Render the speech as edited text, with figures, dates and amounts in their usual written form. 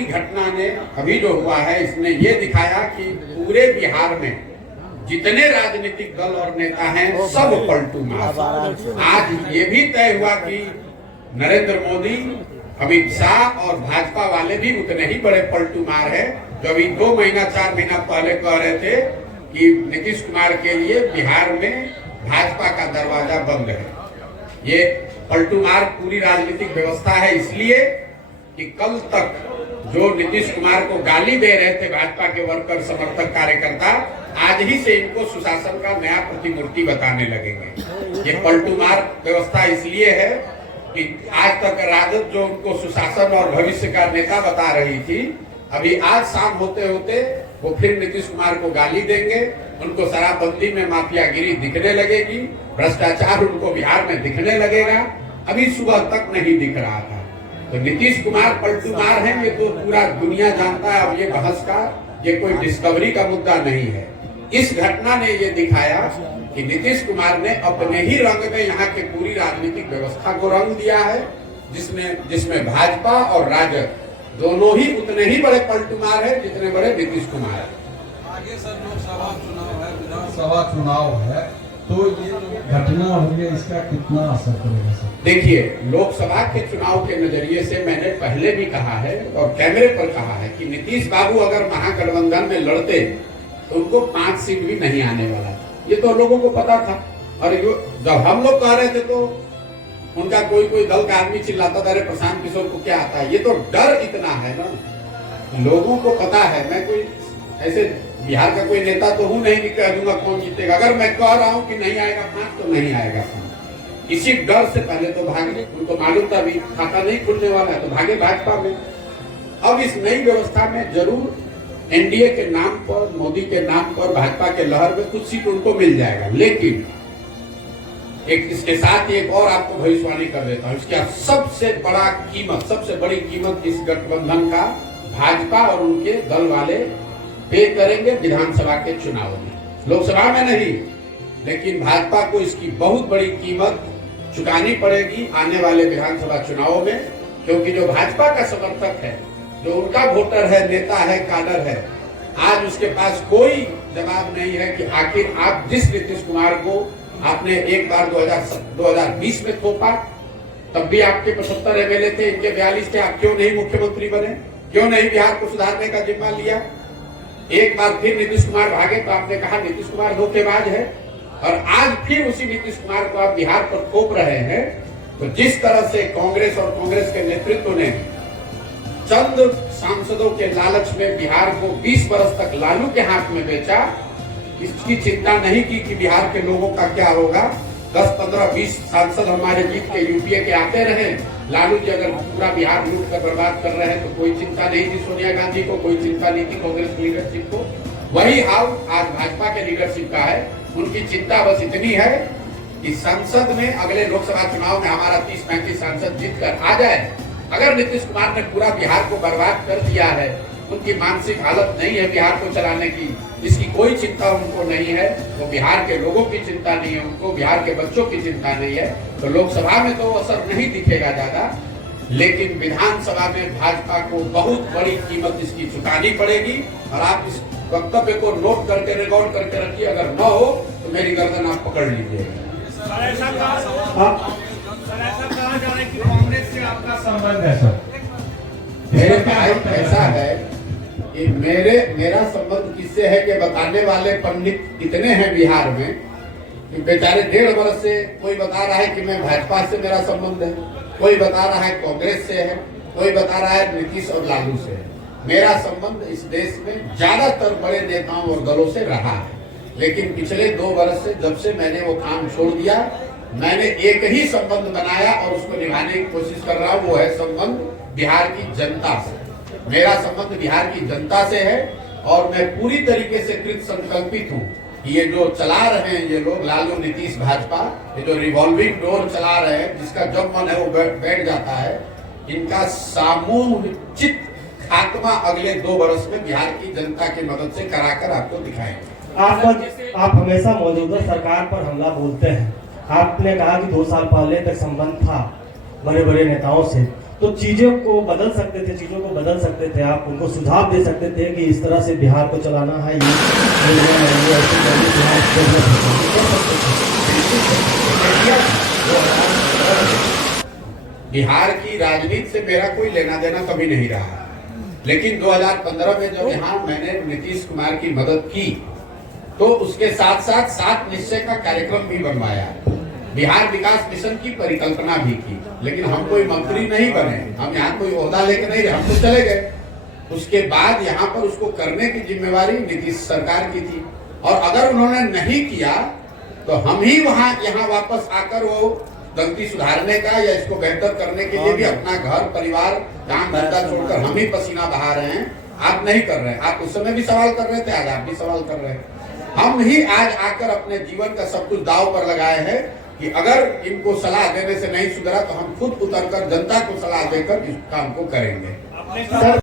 की घटना ने अभी जो हुआ है इसने ये दिखाया कि पूरे बिहार में जितने राजनीतिक दल और नेता हैं सब पलटू मार। आज ये भी तय हुआ कि नरेंद्र मोदी, अमित शाह और भाजपा वाले भी उतने ही बड़े पलटू मार है जो अभी 2 महीना 4 महीना पहले कह रहे थे कि नीतीश कुमार के लिए बिहार में भाजपा का दरवाजा बंद है। ये पलटू मार पूरी राजनीतिक व्यवस्था है, इसलिए कि कल तक जो नीतीश कुमार को गाली दे रहे थे भाजपा के वर्कर, समर्थक, कार्यकर्ता, आज ही से इनको सुशासन का नया प्रतिमूर्ति बताने लगेंगे। ये पलटू मार व्यवस्था इसलिए है कि आज तक राजद जो उनको सुशासन और भविष्य का नेता बता रही थी, अभी आज शाम होते होते वो फिर नीतीश कुमार को गाली देंगे, उनको शराबबंदी में माफियागिरी दिखने लगेगी, भ्रष्टाचार उनको बिहार में दिखने लगेगा। अभी सुबह तक नहीं दिख रहा था। तो नीतीश कुमार पलटू मार है, ये तो पूरा दुनिया जानता है। अब ये बहस का ये कोई डिस्कवरी का मुद्दा नहीं है। इस घटना ने ये दिखाया कि नीतीश कुमार ने अपने ही रंग में यहाँ के पूरी राजनीतिक व्यवस्था को रंग दिया है, जिसमें भाजपा और राजद दोनों ही उतने ही बड़े पलटूमार है जितने बड़े नीतीश कुमार है। आगे सर लोकसभा चुनाव है, विधानसभा चुनाव है, तो ये जो घटना हुई है इसका कितना असर पड़ेगा सर? देखिए, लोकसभा के चुनाव के नजरिए से मैंने पहले भी कहा है और कैमरे पर कहा है कि नीतीश बाबू अगर महागठबंधन में लड़ते तो उनको 5 सीट भी नहीं आने वाला था। ये तो लोगों को पता था। और जब हम लोग कह रहे थे तो उनका कोई दल का आदमी चिल्लाता था, अरे प्रशांत किशोर को क्या आता है। ये तो डर इतना है ना, लोगों को पता है। मैं कोई ऐसे बिहार का कोई नेता तो हूं नहीं कि कह दूंगा कौन जीतेगा। अगर मैं कह रहा हूं कि नहीं आएगा 5 तो नहीं आएगा 5। इसी डर से पहले तो भागे, उनको मालूम था भी खाता नहीं खुलने वाला है, तो भागे भाजपा में। अब इस नई व्यवस्था में जरूर एनडीए के नाम पर, मोदी के नाम पर, भाजपा के लहर में कुछ सीट उनको मिल जाएगा। लेकिन एक इसके साथ एक और आपको भविष्यवाणी कर देता हूं, इसका सबसे बड़ी कीमत इस गठबंधन का भाजपा और उनके दल वाले पे करेंगे विधानसभा के चुनाव में। लोकसभा में नहीं, लेकिन भाजपा को इसकी बहुत बड़ी कीमत चुकानी पड़ेगी आने वाले विधानसभा चुनाव में, क्योंकि जो भाजपा का समर्थक है, जो उनका वोटर है, नेता है, काडर है, आज उसके पास कोई जवाब नहीं है कि आखिर आप जिस नीतीश कुमार को आपने एक बार 2020 में थोपा, तब भी आपके 75 एमएलए थे, इनके 42 थे, आप क्यों नहीं मुख्यमंत्री बने? क्यों नहीं बिहार को सुधारने का जिम्मा लिया? एक बार फिर नीतीश कुमार भागे तो आपने कहा नीतीश कुमार धोखेबाज है, और आज फिर उसी नीतीश कुमार को आप बिहार पर थोप रहे हैं। तो जिस तरह से कांग्रेस और कांग्रेस के नेतृत्व ने चंद सांसदों के लालच में बिहार को 20 वर्ष तक लालू के हाथ में बेचा, इसकी चिंता नहीं की कि बिहार के लोगों का क्या होगा। 10, 15, 20 सांसद हमारे जीत के यूपीए के आते रहे। लालू जी अगर पूरा बिहार लूट कर बर्बाद कर रहे हैं तो कोई चिंता नहीं थी सोनिया गांधी को, कोई चिंता नहीं थी कांग्रेस लीडरशिप को। वही हाल आज भाजपा के लीडरशिप का है। उनकी चिंता बस इतनी है कि संसद में अगले लोकसभा चुनाव में हमारा 30-35 सांसद जीत कर आ जाए। अगर नीतीश कुमार ने पूरा बिहार को बर्बाद कर दिया है, उनकी मानसिक हालत नहीं है बिहार को चलाने की, इसकी कोई चिंता उनको नहीं है, तो बिहार के लोगों की चिंता नहीं है, उनको बिहार के बच्चों की चिंता नहीं है, तो लोकसभा में तो असर नहीं दिखेगा ज्यादा, लेकिन विधानसभा में भाजपा को बहुत बड़ी कीमत इसकी चुकानी पड़ेगी। और आप इस वक्तव्य को नोट करके, रिकॉर्ड करके रखिए, अगर न हो तो मेरी गर्दन आप पकड़ लीजिएगा। कांग्रेस से आपका संबंध है सर? मेरे भाई ऐसा है कि मेरा संबंध किससे है कि बताने वाले पंडित इतने हैं बिहार में कि बेचारे 1.5 वर्ष से कोई बता रहा है कि मैं भाजपा से मेरा संबंध है, कोई बता रहा है कांग्रेस से है, कोई बता रहा है नीतीश और लालू से है। मेरा संबंध इस देश में ज्यादातर बड़े नेताओं और दलों से रहा है, लेकिन पिछले 2 वर्ष से जब से मैंने वो काम छोड़ दिया, मैंने एक ही संबंध बनाया और उसको निभाने की कोशिश कर रहा हूँ। वो है संबंध बिहार की जनता से। मेरा संबंध बिहार की जनता से है और मैं पूरी तरीके से कृत संकल्पित हूँ कि ये जो चला रहे हैं ये लोग, लालू, नीतीश, भाजपा, ये जो रिवॉल्विंग डोर चला रहे हैं, जिसका जब मन है वो बैठ जाता है, इनका सामूहिक खात्मा अगले 2 वर्ष में बिहार की जनता की मदद से कराकर आपको दिखाएंगे। आप हमेशा मौजूदा सरकार पर हमला बोलते हैं। आपने कहा कि 2 साल पहले तक संबंध था बड़े बड़े नेताओं से, तो चीजों को बदल सकते थे, चीजों को बदल सकते थे। आप उनको सुझाव दे सकते थे कि इस तरह से बिहार को चलाना है, ये ऐसे करके बिहार को डेवलप बिहार की राजनीति से मेरा कोई लेना देना कभी नहीं रहा, लेकिन 2015 में जब यहाँ मैंने नीतीश कुमार की मदद की तो उसके साथ साथ 7 निश्चय का कार्यक्रम भी बनवाया, बिहार विकास मिशन की परिकल्पना भी की। लेकिन हम कोई मंत्री नहीं बने, हम यहाँ कोई ओहदा लेके नहीं रहे, हम तो चले गए। उसके बाद यहाँ पर उसको करने की जिम्मेवारी नीतीश सरकार की थी, और अगर उन्होंने नहीं किया तो हम ही यहाँ वापस आकर वो गलती सुधारने का या इसको बेहतर करने के लिए भी अपना घर परिवार काम धंधा छोड़कर हम ही पसीना बहा रहे हैं। आप नहीं कर रहे हैं, आप उस समय भी सवाल कर रहे थे, आज आप भी सवाल कर रहे हैं। हम ही आज आकर अपने जीवन का सब कुछ दांव पर लगाए हैं कि अगर इनको सलाह देने से नहीं सुधरा तो हम खुद उतरकर जनता को सलाह देकर इस काम को करेंगे। सर